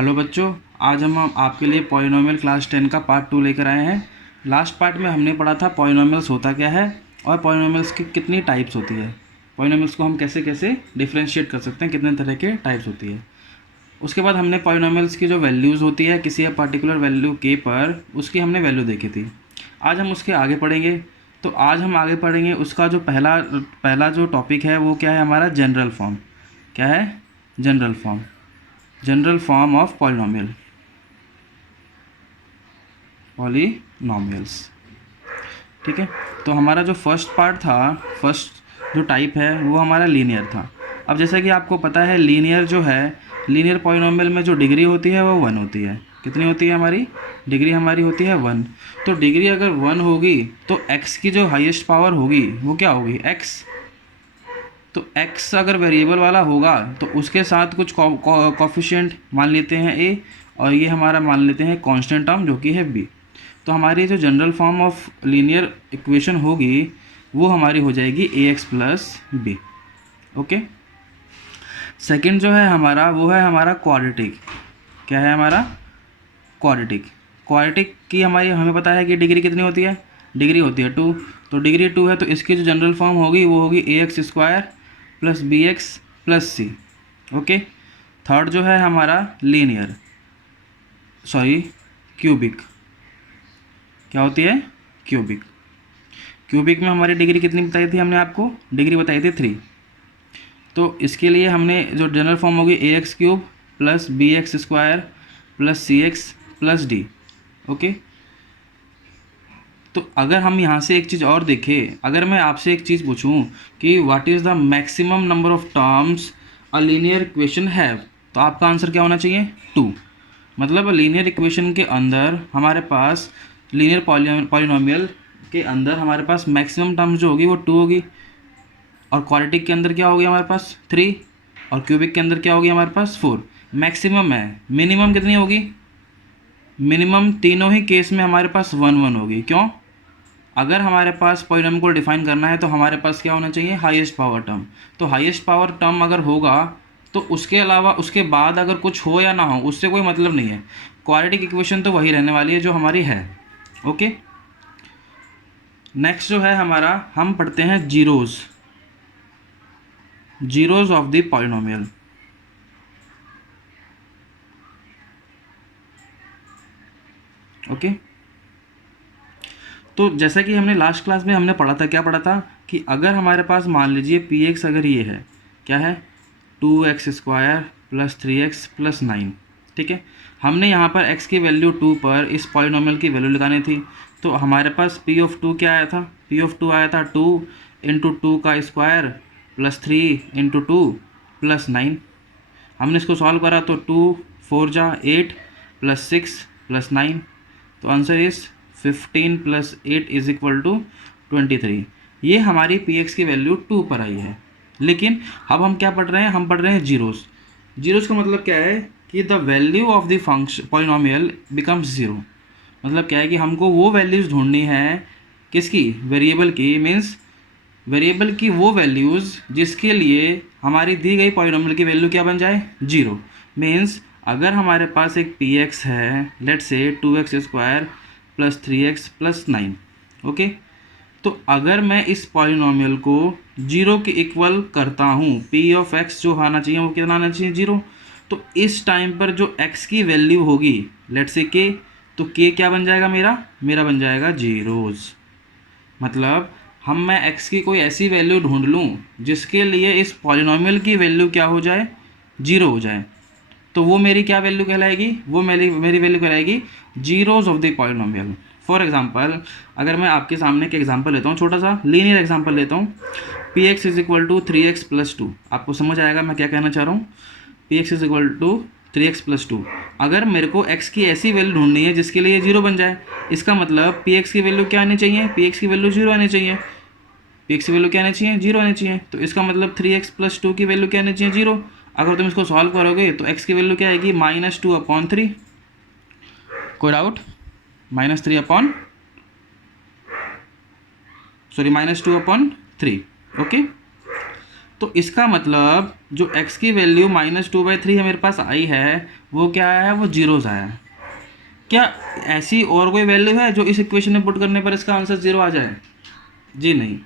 Hello बच्चों, आज हम आपके लिए पॉलिनोमियल क्लास 10 का पार्ट 2 लेकर आए हैं। लास्ट पार्ट में हमने पढ़ा था पॉलिनोमियल्स होता क्या है और पॉलिनोमियल्स की कितनी टाइप्स होती है, पॉलिनोमियल्स को हम कैसे कैसे डिफ्रेंशिएट कर सकते हैं, कितने तरह के टाइप्स होती है। उसके बाद हमने पॉलिनोमियल्स की जो वैल्यूज़ होती है किसी पर्टिकुलर वैल्यू के पर, उसकी हमने वैल्यू देखी थी। आज हम उसके आगे पढ़ेंगे। तो आज हम आगे पढ़ेंगे उसका जो पहला पहला जो टॉपिक है वो क्या है, हमारा जनरल फॉर्म। क्या है? General form. General form of polynomials. ठीक है। तो हमारा जो फर्स्ट पार्ट था, फर्स्ट जो टाइप है वो हमारा लीनियर था। अब जैसा कि आपको पता है लीनियर जो है, लीनियर पॉलिनोमियल में जो डिग्री होती है वो 1 होती है। कितनी होती है हमारी डिग्री? हमारी होती है 1। तो डिग्री अगर 1 होगी तो x की जो हाईएस्ट पावर होगी वो क्या होगी? x। तो x अगर वेरिएबल वाला होगा तो उसके साथ कुछ कोफिशिएंट मान लेते हैं a, और ये हमारा मान लेते हैं कांस्टेंट टर्म जो कि है b। तो हमारी जो general form of linear equation होगी वो हमारी हो जाएगी ax plus B. Okay. Second जो है हमारा वो है हमारा क्वाड्रेटिक। क्या है हमारा? क्वाड्रेटिक। क्वाड्रेटिक की हमारी हमें पता है कि डिग्री कितनी होती है? डिग्री होती है 2। तो डिग्री 2 है तो इसकी जो जनरल फॉर्म होगी वो होगी ax square plus B X plus C. Okay. Third जो है हमारा लीनियर, सॉरी क्यूबिक। क्या होती है? क्यूबिक। क्यूबिक में हमारी डिग्री कितनी बताई थी? हमने आपको डिग्री बताई थी 3। तो इसके लिए हमने जो जनरल फॉर्म होगी A X cube plus B X square plus C X plus D. Okay. तो अगर हम यहाँ से एक चीज़ और देखें, अगर मैं आपसे एक चीज़ पूछूं कि what is the maximum number of terms a linear equation have, तो आपका आंसर क्या होना चाहिए? 2। मतलब लीनियर इक्वेशन के अंदर हमारे पास, लीनियर पॉलिनोमियल के अंदर हमारे पास मैक्सिमम टर्म्स जो होगी वो 2 होगी, और क्वाड्रेटिक के अंदर क्या होगी हमारे पास? 3, और क्यूबिक के अंदर क्या होगी हमारे पास? 4। मैक्सिमम है, मिनिमम कितनी होगी? मिनिमम तीनों ही केस में हमारे पास 1 1 होगी। क्यों? अगर हमारे पास पॉलिनोमियल को डिफाइन करना है तो हमारे पास क्या होना चाहिए? Highest power term. तो हाईएस्ट पावर टर्म अगर होगा तो उसके अलावा उसके बाद अगर कुछ हो या ना हो उससे कोई मतलब नहीं है। क्वाड्रेटिक इक्वेशन तो वही रहने वाली है जो हमारी है। ओके। नेक्स्ट जो है हमारा, हम पढ़ते हैं zeros. Zeros of the polynomial. Okay. तो जैसा कि हमने लास्ट क्लास में हमने पढ़ा था, क्या पढ़ा था कि अगर हमारे पास मान लीजिए पी एक्स अगर ये है, क्या है? 2x square plus 3x plus 9। ठीक है। हमने यहाँ पर x की वैल्यू 2 पर इस पॉलिनोमियल की वैल्यू लगानी थी। तो हमारे पास p ऑफ 2 क्या आया था? p ऑफ 2 आया था 2 इंटू 2 का स्क्वायर प्लस 3 इंटू 2 प्लस 9। हमने इसको सॉल्व करा तो 2 4 जा 8 प्लस 6 प्लस 9। तो answer is 15 plus 8 is equal to 23। ये हमारी पी एक्स की वैल्यू 2 पर आई है। लेकिन अब हम क्या पढ़ रहे हैं? हम पढ़ रहे हैं जीरोस। जीरोस का मतलब क्या है कि the value of the function polynomial becomes zero. मतलब क्या है कि हमको वो वैल्यूज़ ढूंढनी है, किसकी? वेरिएबल की। मीन्स वेरिएबल की वो वैल्यूज़ जिसके लिए हमारी दी गई पॉलिनोमियल की वैल्यू क्या बन जाए? जीरो। मीन्स अगर हमारे पास एक पी एक्स है, लेट से 2x square plus 3x plus 9। Okay. तो अगर मैं इस पॉलिनोमियल को जीरो के इक्वल करता हूँ, पी ऑफ एक्स जो आना चाहिए वो कितना आना चाहिए? जीरो। तो इस टाइम पर जो x की वैल्यू होगी, लेट से k, तो k क्या बन जाएगा मेरा बन जाएगा जीरोज़। मतलब मैं x की कोई ऐसी वैल्यू ढूंढ लूँ जिसके लिए इस पॉलिनोमियल की वैल्यू क्या हो जाए? जीरो हो जाए। तो वो मेरी क्या वैल्यू कहलाएगी? वो मेरी वैल्यू कहलाएगी zeros of the polynomial. For example, अगर मैं आपके सामने एक एग्जांपल लेता हूँ, छोटा सा लीनियर एग्जांपल लेता हूँ, P X is equal to 3x plus 2। आपको समझ आएगा मैं क्या कहना चाह रहा हूँ? P X is equal to 3x plus 2। अगर मेरे को x की ऐसी वैल्यू ढूंढनी है जिसके लिए जीरो बन जाए, इसका मतलब पी एक्स की वैल्यू क्या आनी चाहिए? पी एक्स की वैल्यू जीरो आनी चाहिए। पी एक्स की वैल्यू क्या आनी चाहिए? जीरो आनी चाहिए। तो इसका मतलब 3x प्लस 2 की वैल्यू क्या आनी चाहिए? जीरो। अगर तुम इसको सॉल्व करोगे तो x की वैल्यू क्या आएगी? -2/3। कोई डाउट? -3 सॉरी -2/3। ओके। तो इसका मतलब जो x की वैल्यू -2/3 है मेरे पास आई है, वो क्या आया है, वो जीरोज़ आया है। क्या ऐसी और कोई वैल्यू है जो इस इक्वेशन में पुट करने पर इसका आंसर ज़ीरो आ जाए? जी नहीं,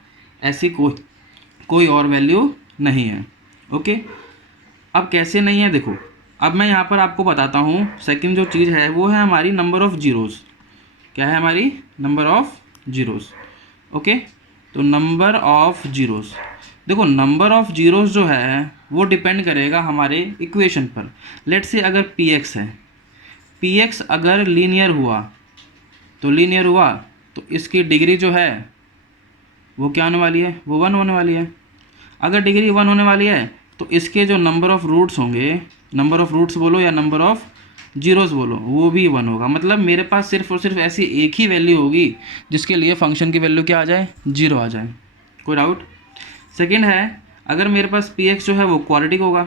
ऐसी कोई और वैल्यू नहीं है। ओके, अब कैसे नहीं है देखो, अब मैं यहाँ पर आपको बताता हूँ। सेकंड जो चीज़ है वो है हमारी नंबर ऑफ़ जीरोज़। क्या है हमारी? Number of zeros. ओके, तो नंबर ऑफ़ जीरोज़, देखो नंबर ऑफ़ जीरोज़ जो है वो डिपेंड करेगा हमारे इक्वेशन पर। लेट्स से अगर पी एक्स है, पी एक्स अगर लीनियर हुआ तो इसकी डिग्री जो है वो क्या होने वाली है, वो 1 होने वाली है। अगर डिग्री 1 होने वाली है तो इसके जो नंबर ऑफ़ रूट्स होंगे, नंबर ऑफ़ रूट्स बोलो या नंबर ऑफ़ जीरोस बोलो, वो भी 1 होगा। मतलब मेरे पास सिर्फ और सिर्फ ऐसी एक ही वैल्यू होगी जिसके लिए फंक्शन की वैल्यू क्या आ जाए, 0 आ जाए। कोई डाउट? सेकंड है, अगर मेरे पास पी एक्स जो है वो क्वाड्रेटिक होगा,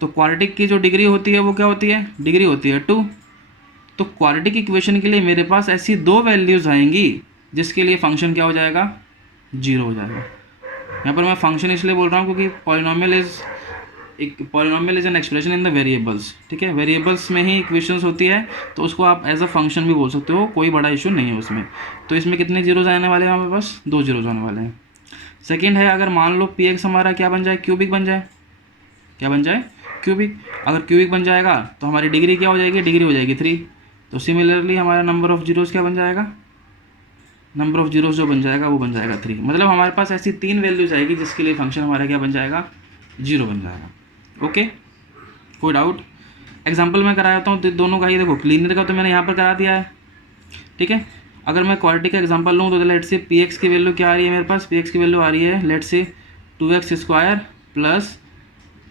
तो क्वाड्रेटिक की जो डिग्री होती है वो क्या होती है, डिग्री होती है 2। तो क्वाड्रेटिक इक्वेशन के लिए मेरे पास ऐसी दो वैल्यूज़ आएंगी जिसके लिए फंक्शन क्या हो जाएगा, 0 हो जाएगा। यहाँ पर मैं फंक्शन इसलिए बोल रहा हूँ क्योंकि polynomial is an expression in the variables. ठीक है, वेरिएबल्स में ही इक्वेशंस होती है, तो उसको आप एज अ फंक्शन भी बोल सकते हो, कोई बड़ा इशू नहीं है उसमें। तो इसमें कितने जीरोज आने वाले हैं हमारे पास, 2 जीरोज आने वाले हैं। सेकेंड है, अगर मान लो पी एक्स हमारा क्या बन जाए, क्यूबिक बन जाए। क्या बन जाए? क्यूबिक। अगर क्यूबिक बन जाएगा तो हमारी डिग्री क्या हो जाएगी, डिग्री हो जाएगी 3। तो सिमिलरली हमारा नंबर ऑफ जीरोज़ क्या बन जाएगा, नंबर ऑफ जीरोज़ जो बन जाएगा वो बन जाएगा 3। मतलब हमारे पास ऐसी 3 वैल्यूज आएगी जिसके लिए फंक्शन हमारा क्या बन जाएगा, 0 बन जाएगा। ओके, कोई डाउट? एग्जाम्पल मैं कराता हूँ दोनों का ही। देखो लीनियर का तो मैंने यहाँ पर करा दिया है, ठीक है। अगर मैं क्वाड्रेटिक का एग्जाम्पल लूँ तो लेट से पी एक्स की वैल्यू क्या आ रही है मेरे पास, पी एक्स की वैल्यू आ रही है लेट से 2x² plus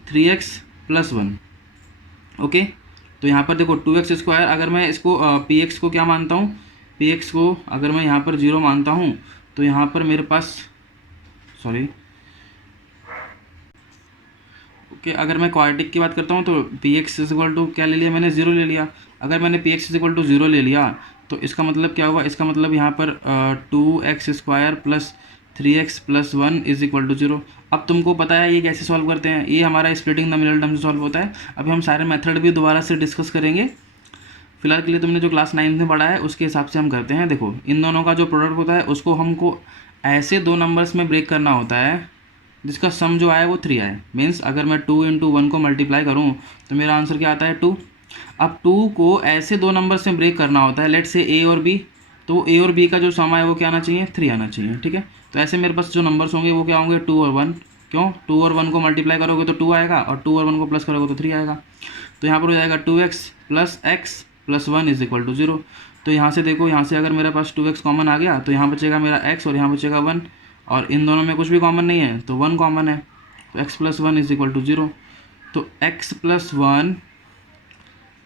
3x plus 1। Okay, तो यहाँ पर देखो 2x², अगर मैं इसको पी एक्स को क्या मानता हूँ, पी एक्स को अगर मैं यहाँ पर 0 मानता हूँ तो यहाँ पर मेरे पास ओके, अगर मैं क्वाड्रेटिक की बात करता हूँ तो P X is equal to क्या ले लिया मैंने, 0 ले लिया। अगर मैंने P X is equal to 0 ले लिया तो इसका मतलब क्या हुआ, इसका मतलब यहाँ पर 2x² plus 3x plus 1 is equal to 0। अब तुमको पता है ये कैसे सॉल्व करते हैं, ये हमारा स्प्लिटिंग द मिडिल टर्म से सॉल्व होता है। अभी हम सारे मेथड भी दोबारा से डिस्कस करेंगे। फिलहाल के लिए तुमने जो क्लास 9 में पढ़ा है उसके हिसाब से हम करते हैं। देखो इन दोनों का जो प्रोडक्ट होता है उसको हमको ऐसे दो नंबर्स में ब्रेक करना होता है जिसका सम जो आए वो 3 आए। मीन्स अगर मैं 2 × 1 को मल्टीप्लाई करूँ तो मेरा आंसर क्या आता है, 2। अब 2 को ऐसे दो नंबर्स में ब्रेक करना होता है, लेट से ए और बी। तो ए और बी का जो सम है वो क्या आना चाहिए, 3 आना चाहिए। ठीक है, तो ऐसे मेरे पास जो नंबर्स होंगे वो क्या होंगे, 2 और 1। क्यों, 2 और 1 को मल्टीप्लाई करोगे तो 2 आएगा और 2 और 1 को प्लस करोगे तो 3 आएगा। तो यहाँ पर हो जाएगा 2x plus x plus 1 is equal to 0। तो यहाँ से देखो, यहाँ से अगर मेरे पास 2x कॉमन आ गया तो यहाँ बचेगा मेरा x और यहाँ बचेगा 1, और इन दोनों में कुछ भी कॉमन नहीं है तो 1 कॉमन है, तो x plus 1 is equal to 0। तो x plus 1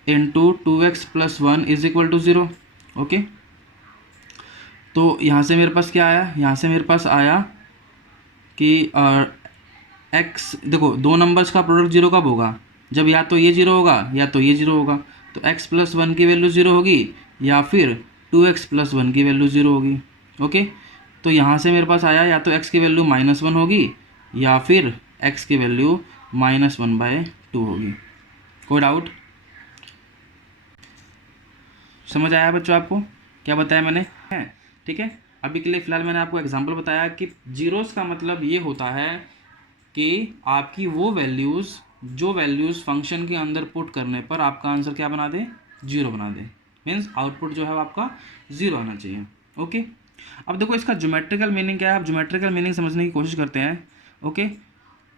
into 2x plus 1 is equal to 0। Okay, तो यहाँ से मेरे पास क्या आया, यहाँ से मेरे पास आया कि x, देखो दो नंबर्स का प्रोडक्ट 0 कब होगा, जब या तो ये 0 होगा या तो ये 0 होगा। तो x प्लस 1 की वैल्यू 0 होगी या फिर 2x प्लस 1 की वैल्यू 0 होगी। ओके, तो यहाँ से मेरे पास आया या तो x की वैल्यू -1 होगी या फिर x की वैल्यू -1/2 होगी। कोई डाउट? समझ आया बच्चों आपको क्या बताया मैंने? है ठीक है। अभी के लिए फ़िलहाल मैंने आपको एग्जांपल बताया कि जीरोस का मतलब ये होता है कि आपकी वो वैल्यूज़, जो वैल्यूज़ फंक्शन के अंदर पुट करने पर आपका आंसर क्या बना दे, 0 बना दे। मीन्स आउटपुट जो है वो आपका 0 आना चाहिए। ओके, अब देखो इसका ज्योमेट्रिकल मीनिंग क्या है, आप ज्योमेट्रिकल मीनिंग समझने की कोशिश करते हैं। ओके,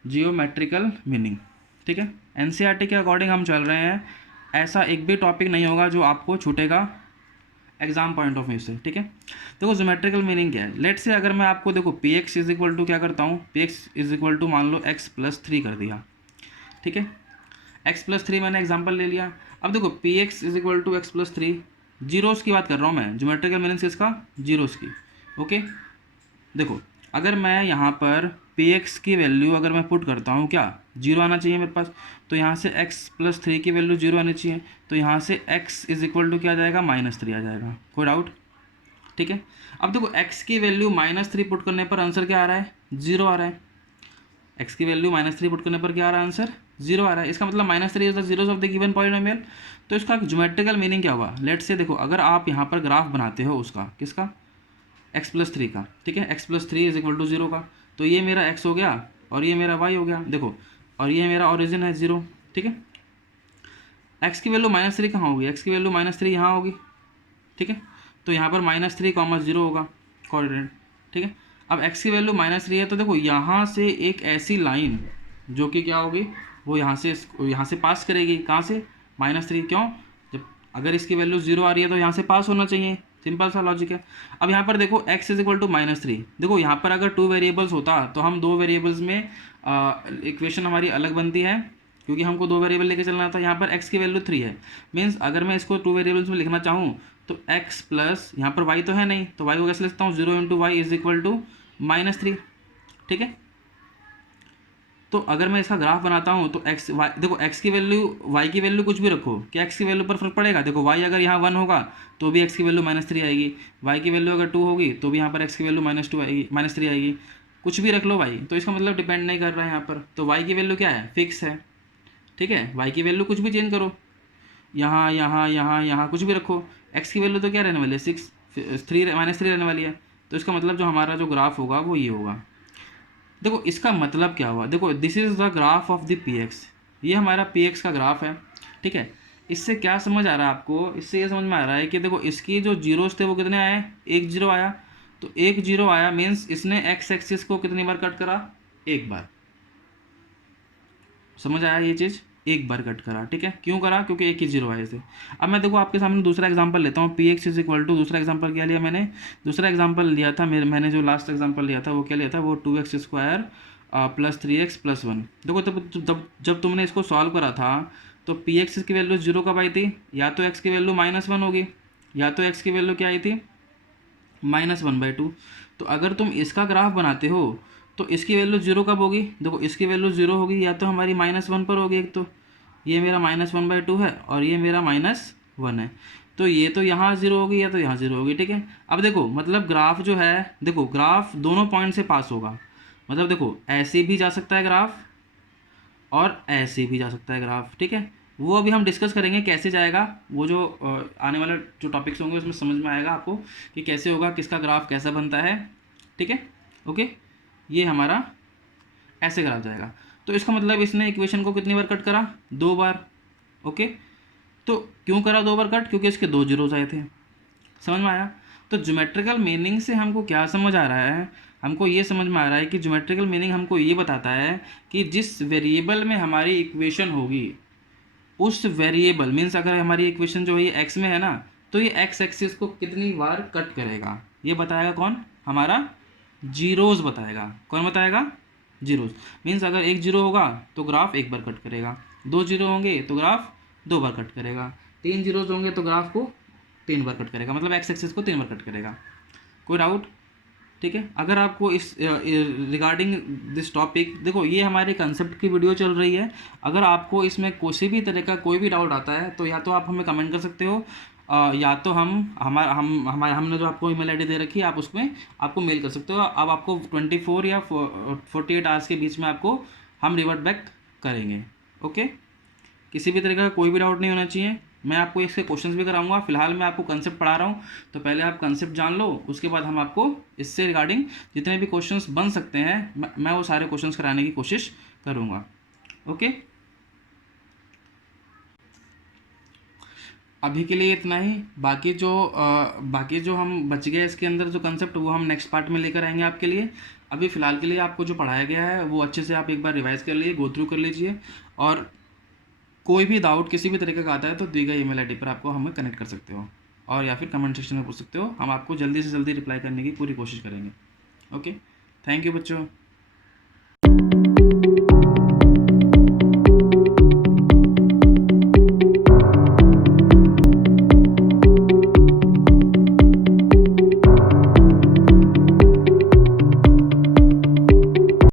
जियोमेट्रिकल मीनिंग, ठीक है। एनसीईआरटी के अकॉर्डिंग हम चल रहे हैं, ऐसा एक भी टॉपिक नहीं होगा जो आपको छूटेगा एग्जाम पॉइंट ऑफ व्यू से। ठीक है, देखो ज्योमेट्रिकल मीनिंग क्या है। लेट से अगर मैं आपको देखो P X is equal to क्या करता हूँ, P X is equal to मान लो x प्लस 3 कर दिया। ठीक है, x प्लस 3 मैंने एग्जांपल ले लिया। अब देखो P X is equal to x plus 3, zeros की बात कर रहा हूँ मैं, ज्योमेट्रिकल मीनिंग किसका, जीरोस की। ओके, देखो अगर मैं यहाँ पर पी एक्स की वैल्यू अगर मैं पुट करता हूँ, क्या 0 आना चाहिए मेरे पास। तो यहाँ से x प्लस 3 की वैल्यू 0 आनी चाहिए, तो यहाँ से x इज इक्वल टू क्या आ जाएगा, -3 आ जाएगा। कोई डाउट? ठीक है। अब देखो x की वैल्यू -3 पुट करने पर आंसर क्या आ रहा है, 0 आ रहा है। x की वैल्यू -3 पुट करने पर क्या आ रहा है, आंसर 0 आ रहा है। इसका मतलब -3 is the zeros of the given polynomial. तो इसका ज्योमेट्रिकल मीनिंग क्या हुआ, लेट से देखो अगर आप यहाँ पर ग्राफ बनाते हो उसका, किसका, x+3 का, ठीक है, x+3 इज इक्वल टू 0 का, तो ये मेरा x हो गया और ये मेरा y हो गया, देखो, और ये मेरा ओरिजिन है 0, ठीक है। x की वैल्यू -3 कहाँ होगी, x की वैल्यू -3 यहाँ होगी, ठीक है। तो यहाँ पर -3, 0 होगा कोऑर्डिनेट, ठीक है। अब x की वैल्यू -3 है, तो देखो यहाँ से एक ऐसी लाइन जो कि क्या होगी, वो यहाँ से पास करेगी, कहाँ से, -3, क्यों, जब अगर इसकी वैल्यू 0 आ रही है तो यहाँ से पास होना चाहिए, सिंपल सा लॉजिक है। अब यहाँ पर देखो x इज इक्वल टू -3, देखो यहाँ पर अगर 2 वेरिएबल्स होता तो हम 2 वेरिएबल्स में इक्वेशन हमारी अलग बनती है, क्योंकि हमको 2 वेरिएबल लेके चलना था। यहाँ पर x की वैल्यू 3 है, मीन्स अगर मैं इसको 2 वेरिएबल्स में लिखना चाहूँ तो x प्लस यहाँ पर y तो है नहीं, तो y को कैसे लिखता हूँ, 0 into Y is equal to -3, ठीक है। तो अगर मैं इसका ग्राफ बनाता हूँ तो x y, देखो x की वैल्यू, y की वैल्यू कुछ भी रखो, क्या x की वैल्यू पर फर्क पड़ेगा, देखो y अगर यहाँ 1 होगा तो भी x की वैल्यू -3 आएगी, y की वैल्यू अगर 2 होगी तो भी यहाँ पर x की वैल्यू -2 आएगी, -3 आएगी, कुछ भी रख लो भाई, तो इसका मतलब डिपेंड नहीं कर रहा है यहाँ पर। तो y की वैल्यू क्या है, फिक्स है, ठीक है। y की वैल्यू कुछ भी चेंज करो, यहाँ यहाँ यहाँ यहाँ कुछ भी रखो, x की वैल्यू तो क्या रहने वाली है, 6, 3 -3 रहने वाली है। तो इसका मतलब जो हमारा जो ग्राफ होगा वो ये होगा। देखो इसका मतलब क्या हुआ, देखो this is the graph of the P x, ये हमारा पी एक्स का ग्राफ है, ठीक है। इससे क्या समझ आ रहा है आपको, इससे ये समझ में आ रहा है कि देखो इसकी जो जीरोस थे वो कितने आए, 1 0 आया, तो 1 0 आया मीन्स इसने एक्स एक्सिस को कितनी बार कट करा, एक बार। समझ आया ये चीज़, एक बार कट करा, ठीक है। क्यों करा, क्योंकि 1 ही 0 आए थे। अब मैं देखो आपके सामने दूसरा एग्जांपल लेता हूँ, P X is equal to, दूसरा एग्जांपल क्या लिया मैंने, दूसरा एग्जांपल लिया था मैंने जो लास्ट एग्जांपल लिया था वो क्या लिया था, वो 2x² प्लस 3x प्लस 1। देखो जब तुमने इसको सॉल्व करा था तो पी एक्स की वैल्यू 0 कब आई थी, या तो x की वैल्यू -1 होगी, या तो x की वैल्यू क्या आई थी, -1/2। तो अगर तुम इसका ग्राफ बनाते हो तो इसकी वैल्यू 0 कब होगी, देखो इसकी वैल्यू 0 होगी या तो हमारी -1 पर होगी, एक तो ये मेरा -1/2 है और ये मेरा -1 है, तो ये तो यहाँ 0 होगी या तो यहाँ 0 होगी, ठीक है। अब देखो मतलब ग्राफ जो है, देखो ग्राफ दोनों पॉइंट से पास होगा, मतलब देखो ऐसे भी जा सकता है ग्राफ और ऐसे भी जा सकता है ग्राफ, ठीक है। वो अभी हम डिस्कस करेंगे कैसे जाएगा, वो जो आने वाले जो टॉपिक्स होंगे उसमें समझ में आएगा आपको कि कैसे होगा, किसका ग्राफ कैसा बनता है, ठीक है। ओके, ये हमारा ऐसे ग्राफ जाएगा। तो इसका मतलब इसने इक्वेशन को कितनी बार कट करा, 2 बार, ओके। तो क्यों करा 2 बार कट, क्योंकि इसके 2 जीरोस आए थे, समझ में आया। तो ज्योमेट्रिकल मीनिंग से हमको क्या समझ आ रहा है, हमको ये समझ में आ रहा है कि ज्योमेट्रिकल मीनिंग हमको ये बताता है कि जिस वेरिएबल में हमारी इक्वेशन होगी उस वेरिएबल मीन्स अगर हमारी इक्वेशन जो है ये एक्स में है ना, तो ये एक्स एक्सिस को कितनी बार कट करेगा, ये बताएगा कौन, हमारा जीरोस बताएगा। कौन बताएगा, जीरोस। मीन्स अगर 1 0 होगा तो ग्राफ 1 बार कट करेगा, 2 0 होंगे तो ग्राफ 2 बार कट करेगा, 3 जीरोस होंगे तो ग्राफ को 3 बार कट करेगा, मतलब एक्स एक्सिस को 3 बार कट करेगा। कोई डाउट, ठीक है। अगर आपको इस रिगार्डिंग दिस टॉपिक, देखो ये हमारे कंसेप्ट की वीडियो चल रही है, अगर आपको इसमें किसी भी तरह का कोई भी डाउट आता है तो या तो आप हमें कमेंट कर सकते हो, या तो हमने जो आपको ईमेल आईडी दे रखी है आप उसमें आपको मेल कर सकते हो। अब आपको 24 या 48 आवर्स के बीच में आपको हम रिवर्ट बैक करेंगे, ओके। किसी भी तरह का कोई भी डाउट नहीं होना चाहिए। मैं आपको इसके क्वेश्चंस भी कराऊंगा, फिलहाल मैं आपको कंसेप्ट पढ़ा रहा हूँ, तो पहले आप कंसेप्ट जान लो, उसके बाद हम आपको इससे रिगार्डिंग जितने भी क्वेश्चंस बन सकते हैं मैं वो सारे क्वेश्चंस कराने की कोशिश करूँगा, ओके। अभी के लिए इतना ही, बाकी जो हम बच गए इसके अंदर जो कंसेप्ट वो हम नेक्स्ट पार्ट में लेकर आएंगे आपके लिए। अभी फ़िलहाल के लिए आपको जो पढ़ाया गया है वो अच्छे से आप एक बार रिवाइज कर लीजिए, गो थ्रू कर लीजिए, और कोई भी डाउट किसी भी तरीके का आता है तो दी गई ईमेल आईडी पर आपको हमें कनेक्ट कर सकते हो, और या फिर कमेंट सेक्शन में पूछ सकते हो, हम आपको जल्दी से जल्दी रिप्लाई करने की पूरी कोशिश करेंगे, ओके। थैंक यू बच्चों।